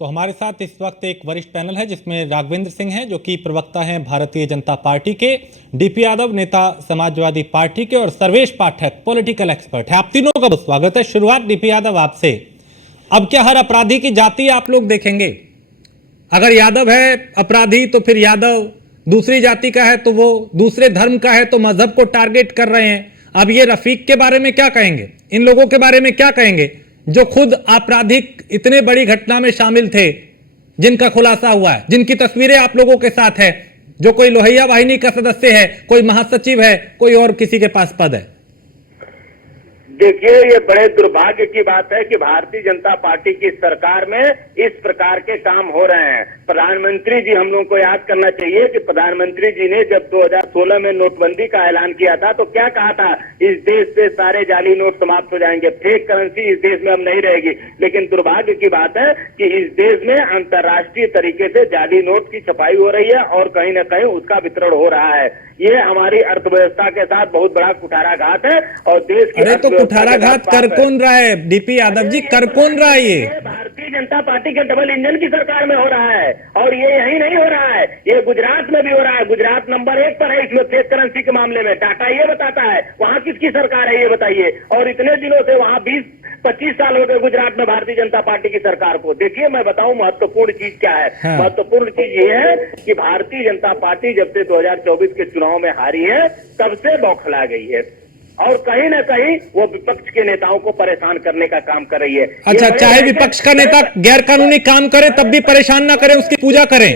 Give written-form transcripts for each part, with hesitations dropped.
तो हमारे साथ इस वक्त एक वरिष्ठ पैनल है जिसमें राघवेंद्र सिंह हैं जो कि प्रवक्ता हैं भारतीय जनता पार्टी के, डीपी यादव नेता समाजवादी पार्टी के और सर्वेश पाठक पॉलिटिकल एक्सपर्ट है। आप तीनों का बहुत स्वागत है। शुरुआत डीपी यादव आपसे। अब क्या हर अपराधी की जाति आप लोग देखेंगे? अगर यादव है अपराधी तो फिर यादव, दूसरी जाति का है तो वो, दूसरे धर्म का है तो मजहब को टारगेट कर रहे हैं। अब ये रफीक के बारे में क्या कहेंगे? इन लोगों के बारे में क्या कहेंगे जो खुद आपराधिक इतने बड़ी घटना में शामिल थे, जिनका खुलासा हुआ है, जिनकी तस्वीरें आप लोगों के साथ है, जो कोई लोहिया वाहिनी का सदस्य है, कोई महासचिव है, कोई और किसी के पास पद है? देखिए, ये बड़े दुर्भाग्य की बात है कि भारतीय जनता पार्टी की सरकार में इस प्रकार के काम हो रहे हैं। प्रधानमंत्री जी, हम लोगों को याद करना चाहिए कि प्रधानमंत्री जी ने जब 2016 में नोटबंदी का ऐलान किया था तो क्या कहा था? इस देश से सारे जाली नोट समाप्त हो जाएंगे, फेक करेंसी इस देश में अब नहीं रहेगी। लेकिन दुर्भाग्य की बात है कि इस देश में अंतर्राष्ट्रीय तरीके से जाली नोट की छपाई हो रही है और कहीं न कहीं उसका वितरण हो रहा है। ये हमारी अर्थव्यवस्था के साथ बहुत बड़ा कुठाराघात है और देश की कुठाराघात कर कौन रहा है डीपी यादव जी? कर कौन रहा है? ये भारतीय जनता पार्टी के डबल इंजन की सरकार में हो रहा है और ये यही नहीं हो रहा है, ये गुजरात में भी हो रहा है। गुजरात नंबर 1 पर है इसमें फेक करेंसी के मामले में। डाटा ये बताता है। वहां किसकी सरकार है ये बताइए? और इतने दिनों से वहां 20-25 साल हो गए गुजरात में भारतीय जनता पार्टी की सरकार को। देखिए, मैं बताऊं महत्वपूर्ण चीज क्या है। हाँ। महत्वपूर्ण चीज ये है कि भारतीय जनता पार्टी जब से 2024 के चुनाव में हारी है तब से बौखला गई है और कहीं ना कहीं वो विपक्ष के नेताओं को परेशान करने का काम कर रही है। अच्छा, चाहे विपक्ष का नेता गैर कानूनी काम करे तब भी परेशान ना करें, उसकी पूजा करें।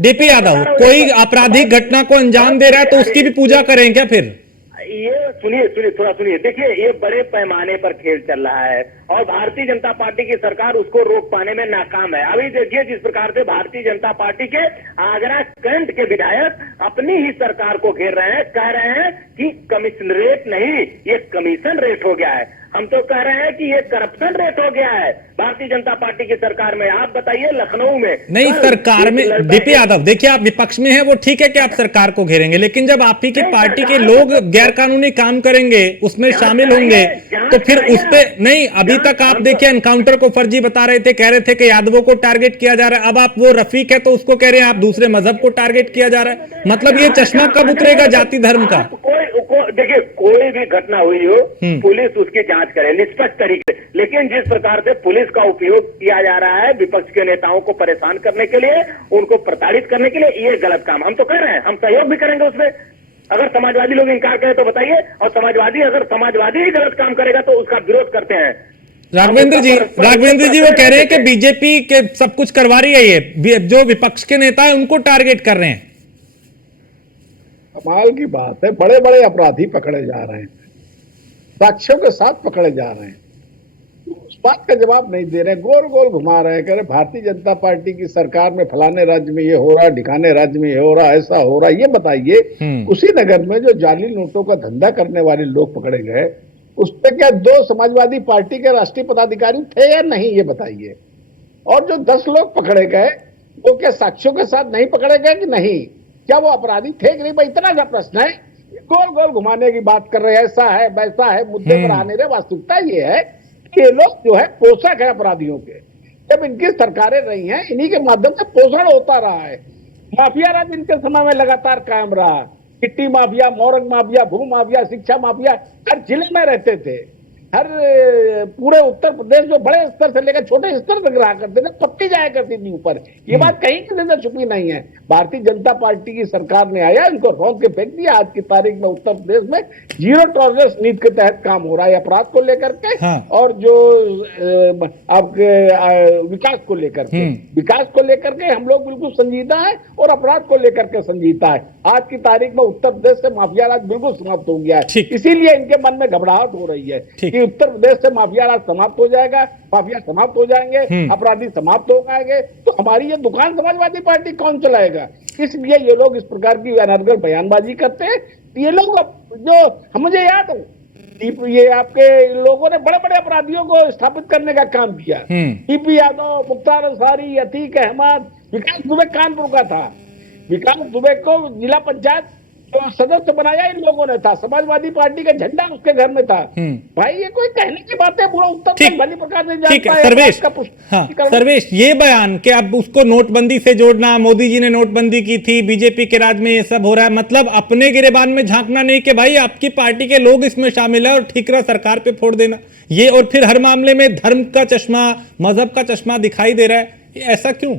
डीपी यादव, कोई आपराधिक घटना को अंजाम दे रहा है तो उसकी भी पूजा करें क्या? फिर ये सुनिए थोड़ा सुनिए। देखिए, ये बड़े पैमाने पर खेल चल रहा है और भारतीय जनता पार्टी की सरकार उसको रोक पाने में नाकाम है। अभी देखिए, जिस प्रकार से भारतीय जनता पार्टी के आगरा कैंट के विधायक अपनी ही सरकार को घेर रहे हैं, कह रहे हैं कि कमिश्नरेट नहीं, ये कमीशन रेट हो गया है। हम तो कह रहे हैं कि ये करप्शन रेट हो गया है भारतीय जनता पार्टी की सरकार में। आप बताइए, लखनऊ में नहीं, सरकार में डीपी यादव, देखिए आप विपक्ष में हैं, वो ठीक है कि आप सरकार को घेरेंगे, लेकिन जब आप ही की पार्टी के लोग गैर कानूनी काम करेंगे, उसमें शामिल होंगे, तो फिर उस पे नहीं। अभी तक आप देखिए एनकाउंटर को फर्जी बता रहे थे, कह रहे थे कि यादवों को टारगेट किया जा रहा है। अब आप वो रफीक है तो उसको कह रहे हैं आप दूसरे मजहब को टारगेट किया जा रहा है। मतलब ये चश्मा कब उतरेगा जाति धर्म का? देखिए, कोई भी घटना हुई हो, पुलिस उसकी जांच करे निष्पक्ष तरीके से। लेकिन जिस प्रकार से पुलिस का उपयोग किया जा रहा है विपक्ष के नेताओं को परेशान करने के लिए, उनको प्रताड़ित करने के लिए, ये गलत काम। हम तो कह रहे हैं, हम सहयोग भी करेंगे उसमें। अगर समाजवादी लोग इनकार करें तो बताइए, और अगर समाजवादी ही गलत काम करेगा तो उसका विरोध करते हैं। राघवेंद्र जी वो कह रहे हैं कि बीजेपी के सब कुछ करवा रही है, ये जो विपक्ष के नेता है उनको टारगेट कर रहे हैं। कमाल की बात है, बड़े बड़े अपराधी पकड़े जा रहे हैं, साक्ष्यों के साथ पकड़े जा रहे हैं, उस बात का जवाब नहीं दे रहे, गोल गोल घुमा रहे हैं। कह रहे भारतीय जनता पार्टी की सरकार में फलाने राज्य में ये हो रहा है, ढिकाने राज्य में ये हो रहा है, ऐसा हो रहा है। ये बताइए, कुशीनगर में जो जाली नोटों का धंधा करने वाले लोग पकड़े गए, उस पर क्या 2 समाजवादी पार्टी के राष्ट्रीय पदाधिकारी थे या नहीं, ये बताइए। और जो 10 लोग पकड़े गए वो क्या साक्ष्यों के साथ नहीं पकड़े गए कि नहीं? क्या वो अपराधी थे कि नहीं? भाई इतना सा प्रश्न है। गोल गोल घुमाने की बात कर रहे हैं, ऐसा है वैसा है, मुद्दे पर आने रहे। वास्तविकता ये है कि ये लोग जो है पोषक है अपराधियों के। जब इनकी सरकारें रही हैं, इन्हीं के माध्यम से पोषण होता रहा है। माफिया राज इनके समय में लगातार कायम रहा। चिट्टी माफिया, मोरंग माफिया, भू माफिया, शिक्षा माफिया हर जिले में रहते थे। हर पूरे उत्तर प्रदेश में बड़े स्तर से लेकर छोटे स्तर तक रहा करते थे, पत्ती जाया करती थी ऊपर। ये बात कहीं किसी से छुपी नहीं है। भारतीय जनता पार्टी की सरकार ने आया, इनको रौंद के फेंक दिया। आज की तारीख में उत्तर प्रदेश में 0 टॉलरेंस नीति के तहत काम हो रहा है अपराध को लेकर के। हाँ। और जो आपके विकास को लेकर के, विकास को लेकर के हम लोग बिल्कुल संजीदा है और अपराध को लेकर के संजीदा है। आज की तारीख में उत्तर प्रदेश से माफिया राज बिल्कुल समाप्त हो गया है। इसीलिए इनके मन में घबराहट हो रही है कि उत्तर प्रदेश से माफिया राज समाप्त हो जाएगा, माफिया समाप्त हो जाएंगे, अपराधी समाप्त हो जाएंगे, तो हमारी ये दुकान समाजवादी पार्टी कौन चलाएगा? इसलिए ये लोग इस प्रकार की अनर्गल बयानबाजी करते हैं। ये लोग जो मुझे याद हो, ये आपके लोगों ने बड़े बड़े अपराधियों को स्थापित करने का काम किया। डीपी यादव, मुख्तार अंसारी, अतीक अहमद, विकास दुबे कानपुर का था। विकास दुबे को जिला पंचायत तो सदस्य बनाया इन लोगों ने था, समाजवादी पार्टी का झंडा उसके घर में था। भाई ये कोई कहने की बात है, पूरा उत्तर ठीक, भली प्रकार से ठीक जानता है है। सर्वेश। का हाँ सर्वेश, ये बयान कि अब उसको नोटबंदी से जोड़ना, मोदी जी ने नोटबंदी की थी, बीजेपी के राज में ये सब हो रहा है, मतलब अपने गिरेबान में झांकना नहीं कि भाई आपकी पार्टी के लोग इसमें शामिल है और ठीकरा सरकार पे फोड़ देना ये, और फिर हर मामले में धर्म का चश्मा, मजहब का चश्मा दिखाई दे रहा है, ऐसा क्यों?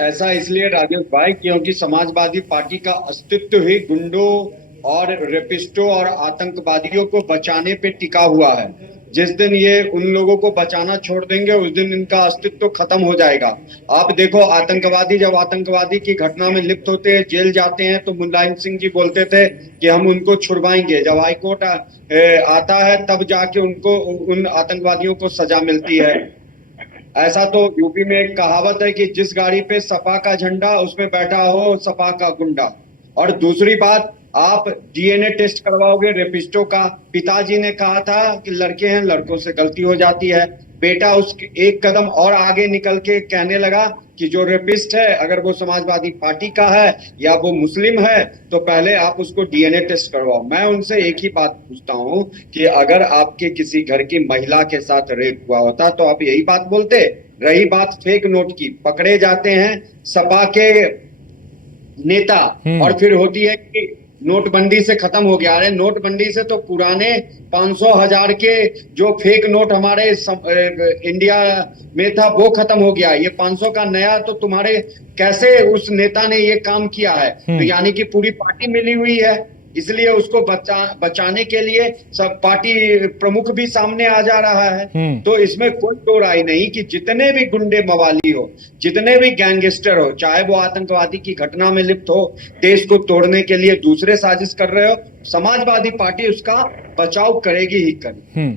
ऐसा इसलिए राजेश भाई क्योंकि समाजवादी पार्टी का अस्तित्व ही गुंडों और रेपिस्टों और आतंकवादियों को बचाने पे टिका हुआ है। जिस दिन ये उन लोगों को बचाना छोड़ देंगे उस दिन इनका अस्तित्व खत्म हो जाएगा। आप देखो, आतंकवादी जब आतंकवादी की घटना में लिप्त होते हैं, जेल जाते हैं, तो मुलायम सिंह जी बोलते थे कि हम उनको छुड़वाएंगे। जब हाईकोर्ट आता है तब जाके उनको, उन आतंकवादियों को सजा मिलती है। ऐसा तो यूपी में एक कहावत है कि जिस गाड़ी पे सपा का झंडा उसमें बैठा हो सपा का गुंडा। और दूसरी बात, आप डीएनए टेस्ट करवाओगे रेपिस्टों का। पिताजी ने कहा था कि लड़के हैं, लड़कों से गलती हो जाती है। बेटा उस एक कदम और आगे निकल के कहने लगा कि जो रेपिस्ट है अगर वो समाजवादी पार्टी का है या वो मुस्लिम है तो पहले आप उसको डीएनए टेस्ट करवाओ। मैं उनसे एक ही बात पूछता हूं कि अगर आपके किसी घर की महिला के साथ रेप हुआ होता तो आप यही बात बोलते? रही बात फेक नोट की, पकड़े जाते हैं सपा के नेता और फिर होती है कि नोटबंदी से खत्म हो गया। अरे नोटबंदी से तो पुराने 500,000 के जो फेक नोट हमारे इंडिया में था वो खत्म हो गया। ये 500 का नया तो तुम्हारे, कैसे उस नेता ने ये काम किया है? तो यानी कि पूरी पार्टी मिली हुई है, इसलिए उसको बचाने के लिए सब पार्टी प्रमुख भी सामने आ जा रहा है। तो इसमें कोई दो राय नहीं कि जितने भी गुंडे मवाली हो, जितने भी गैंगस्टर हो, चाहे वो आतंकवादी की घटना में लिप्त हो, देश को तोड़ने के लिए दूसरे साजिश कर रहे हो, समाजवादी पार्टी उसका बचाव करेगी ही करेगी।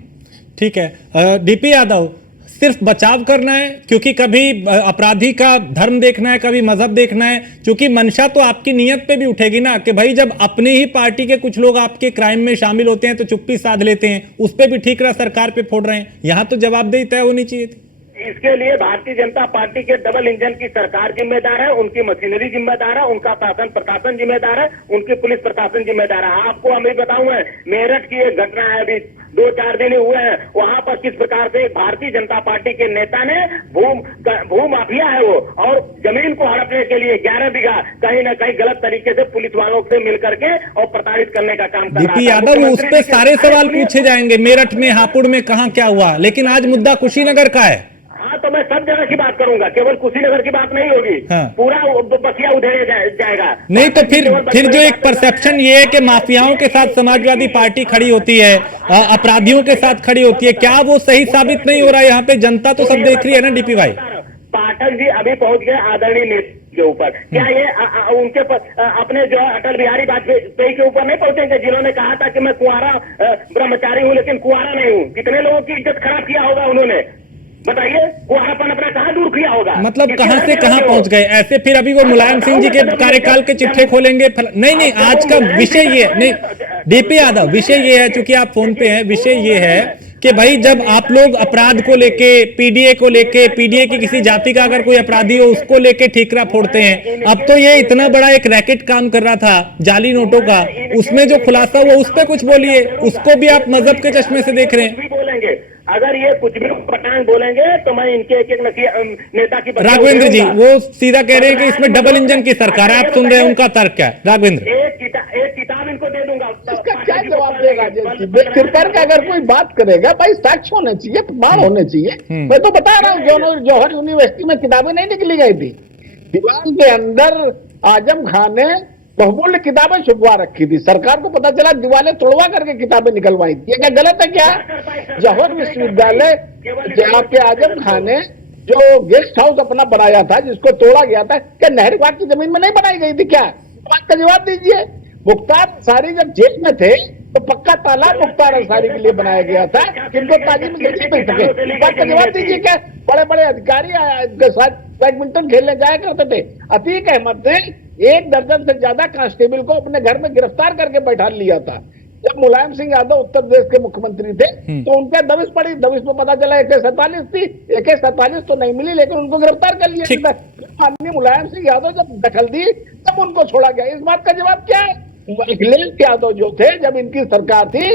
ठीक है डीपी यादव, सिर्फ बचाव करना है क्योंकि कभी अपराधी का धर्म देखना है, कभी मजहब देखना है, क्योंकि मंशा तो आपकी नीयत पे भी उठेगी ना कि भाई जब अपनी ही पार्टी के कुछ लोग आपके क्राइम में शामिल होते हैं तो चुप्पी साध लेते हैं, उस पे भी ठीकरा सरकार पे फोड़ रहे हैं। यहां तो जवाबदेही तय होनी चाहिए थी। इसके लिए भारतीय जनता पार्टी के डबल इंजन की सरकार जिम्मेदार है, उनकी मशीनरी जिम्मेदार है, उनका शासन प्रशासन जिम्मेदार है, उनकी पुलिस प्रशासन जिम्मेदार है। आपको हम बताऊं, मेरठ की एक घटना है, अभी 2-4 दिन हुए हैं, वहां पर किस प्रकार से भारतीय जनता पार्टी के नेता ने भू माफिया है वो, और जमीन को हड़पने के लिए 11 बीघा कहीं ना कहीं गलत तरीके से पुलिस वालों से मिल करके और प्रताड़ित करने का काम कर रहा है। डीपी यादव, उस पे सारे सवाल पूछे जाएंगे, मेरठ में, हापुड़ में कहां क्या हुआ, लेकिन आज मुद्दा कुशीनगर का है। हाँ तो मैं सब जगह की बात करूंगा, केवल कुशीनगर की बात नहीं होगी। हाँ। पूरा बसिया उधेड़ जाएगा। नहीं तो फिर जो एक परसेप्शन ये है कि माफियाओं के साथ समाजवादी पार्टी खड़ी होती है, अपराधियों के साथ खड़ी होती है, क्या वो सही साबित नहीं हो रहा है? यहाँ पे जनता तो सब देख रही है ना डीपी भाई। पाठक जी अभी पहुंच गए आदरणीय नेता के ऊपर, क्या ये उनके अपने जो अटल बिहारी वाजपेयी के ऊपर नहीं पहुंचेंगे, जिन्होंने कहा था कि मैं कुंवारा ब्रह्मचारी हूँ लेकिन कुंवारा नहीं हूँ? कितने लोगों की इज्जत खराब किया होगा उन्होंने, बताइए। कुंवारापन अपना कहाँ दूर किया होगा? मतलब कहां से कहां पहुंच गए ऐसे? फिर अभी वो मुलायम सिंह जी के कार्यकाल के चिट्ठे खोलेंगे। नहीं, आज का विषय ये नहीं डीपी यादव, विषय ये है, चूंकि आप फोन पे हैं, विषय ये है कि भाई जब आप लोग अपराध को लेके, पीडीए को लेके, पीडीए की किसी जाति का अगर कोई अपराधी हो उसको लेके ठीकरा फोड़ते हैं, अब तो ये इतना बड़ा एक रैकेट काम कर रहा था जाली नोटों का, उसमें जो खुलासा हुआ उस पर कुछ बोलिए। उसको भी आप मजहब के चश्मे से देख रहे हैं। बोलेंगे अगर ये कुछ भी पटांग बोलेंगे तो मैं इनके एक नेता की राघवेंद्र जी वो सीधा कह रहे हैं कि इसमें डबल इंजन की सरकार है। आप सुन रहे हैं उनका तर्क क्या है? राघवेंद्र, एक किताब इनको दे दूंगा, इसका क्या जवाब देगा? सिरकर का अगर कोई बात करेगा, भाई साक्ष्य होने चाहिए, प्रमाण होने चाहिए। मैं तो बता रहा हूँ, जौहर यूनिवर्सिटी में किताबें नहीं निकली गई थी, दीवान के अंदर आजम खान ने बहुमूल्य किताबें छुपवा रखी थी, सरकार को पता चला, दीवारें तोड़वा करके किताबें निकलवाई थी। ये क्या गलत है क्या? जौहर विश्वविद्यालय जहाँ पे आजम खान ने जो गेस्ट हाउस अपना बनाया था, जिसको तोड़ा गया था, क्या नहर बाग की जमीन में नहीं बनाई गई थी क्या? बात का जवाब दीजिए। मुख्तार अंसारी जब जेल में थे तो पक्का तालाब मुख्तार अंसारी के लिए बनाया गया था, जिनको ताजिम मिल सके। बात का जवाब दीजिए। क्या बड़े बड़े अधिकारी के साथ बैडमिंटन खेलने जाया करते थे? अतीक अहमद ने 1 दर्जन से ज्यादा कांस्टेबल को अपने घर में गिरफ्तार करके बैठा लिया था। जब मुलायम सिंह यादव उत्तर प्रदेश के मुख्यमंत्री थे तो उनका दबिश पड़ी, दबिश में पता चला AK-47 थी, AK-47 तो नहीं मिली लेकिन उनको गिरफ्तार कर लिया। माननीय मुलायम सिंह यादव जब दखल दी तब उनको छोड़ा गया। इस बात का जवाब क्या है? अखिलेश यादव जो थे, जब इनकी सरकार थी,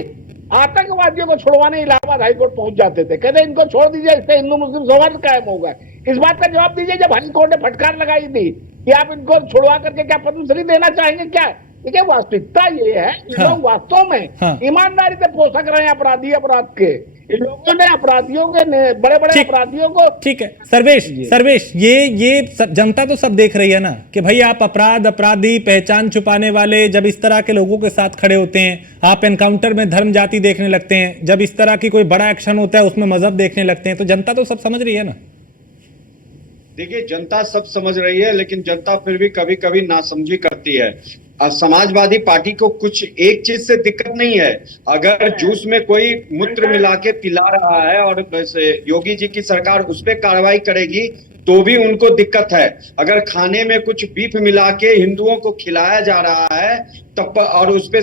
आतंकवादियों को छुड़वाने इलाहाबाद हाईकोर्ट पहुंच जाते थे, कहते इनको छोड़ दीजिए, इससे हिंदू मुस्लिम सौहार्द कायम होगा। इस बात का जवाब दीजिए जब हाईकोर्ट ने फटकार लगाई थी कि आप इनको छुड़वा करके क्या पद्मश्री देना चाहेंगे क्या? देखिए, वास्तविकता ये है, हाँ। लोग वास्तव में ईमानदारी से पोषक रहे हैं अपराधी अपराध के। इन लोगों ने अपराधियों के बड़े बड़े ठीक। अपराधियों को ठीक है सर्वेश, ये जनता तो सब देख रही है ना कि भाई आप अपराधी, पहचान छुपाने वाले, जब इस तरह के लोगों के साथ खड़े होते हैं, आप एनकाउंटर में धर्म जाति देखने लगते हैं, जब इस तरह की कोई बड़ा एक्शन होता है उसमें मजहब देखने लगते हैं, तो जनता तो सब समझ रही है ना। देखिए, जनता सब समझ रही है, लेकिन जनता फिर भी कभी कभी नासमझी करती है। समाजवादी पार्टी को कुछ एक चीज से दिक्कत नहीं है। अगर जूस में कोई मूत्र मिला के पिला रहा है और योगी जी की सरकार उस पर कार्रवाई करेगी तो भी उनको दिक्कत है। अगर खाने में कुछ बीफ मिला के हिंदुओं को खिलाया जा रहा है तब और उस पे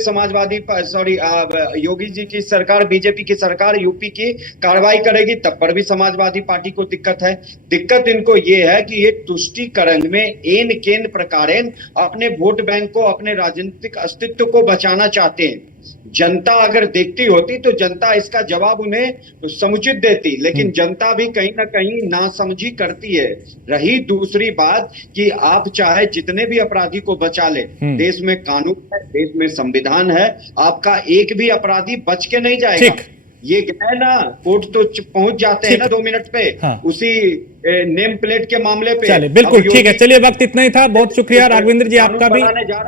योगी जी की सरकार, बीजेपी की सरकार, यूपी की कार्रवाई करेगी तब पर भी समाजवादी पार्टी को दिक्कत है। दिक्कत इनको ये है कि ये तुष्टीकरण में एन केन प्रकारेण अपने वोट बैंक को, अपने राजनीतिक अस्तित्व को बचाना चाहते हैं। जनता अगर देखती होती तो जनता इसका जवाब उन्हें समुचित देती, लेकिन जनता भी कहीं ना कहीं नासमझी करती है। रही दूसरी बात कि आप चाहे जितने भी अपराधी को बचा ले, देश में कानून है, देश में संविधान है, आपका एक भी अपराधी बच के नहीं जाएगा। ये गए ना कोर्ट तो पहुंच जाते हैं ना 2 मिनट पे। हाँ। उसी नेम प्लेट के मामले पे। चलिए बिल्कुल ठीक है, चलिए वक्त इतना ही था। बहुत शुक्रिया राघवेंद्र जी आपका भी,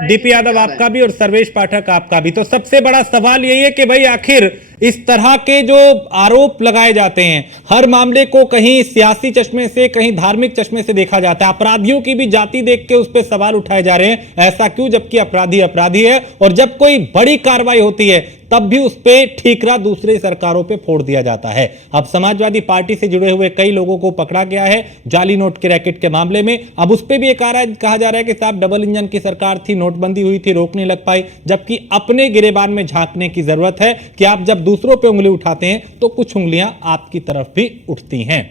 डीपी यादव आपका भी और सर्वेश पाठक आपका भी। तो सबसे बड़ा सवाल यही है कि भाई आखिर इस तरह के जो आरोप लगाए जाते हैं, हर मामले को कहीं सियासी चश्मे से, कहीं धार्मिक चश्मे से देखा जाता है, अपराधियों की भी जाति देख के उस पर सवाल उठाए जा रहे हैं, ऐसा क्यों, जबकि अपराधी अपराधी है। और जब कोई बड़ी कार्रवाई होती है तब भी उस पर ठीकरा दूसरे सरकारों पे फोड़ दिया जाता है। अब समाजवादी पार्टी से जुड़े हुए कई लोगों को पकड़ा गया है जाली नोट के रैकेट के मामले में। अब उस पर भी कहा जा रहा है कि साहब डबल इंजन की सरकार थी, नोटबंदी हुई थी, रोक नहीं लग पाई, जबकि अपने गिरेबान में झांकने की जरूरत है कि आप जब दूसरों पे उंगली उठाते हैं तो कुछ उंगलियां आपकी तरफ भी उठती हैं।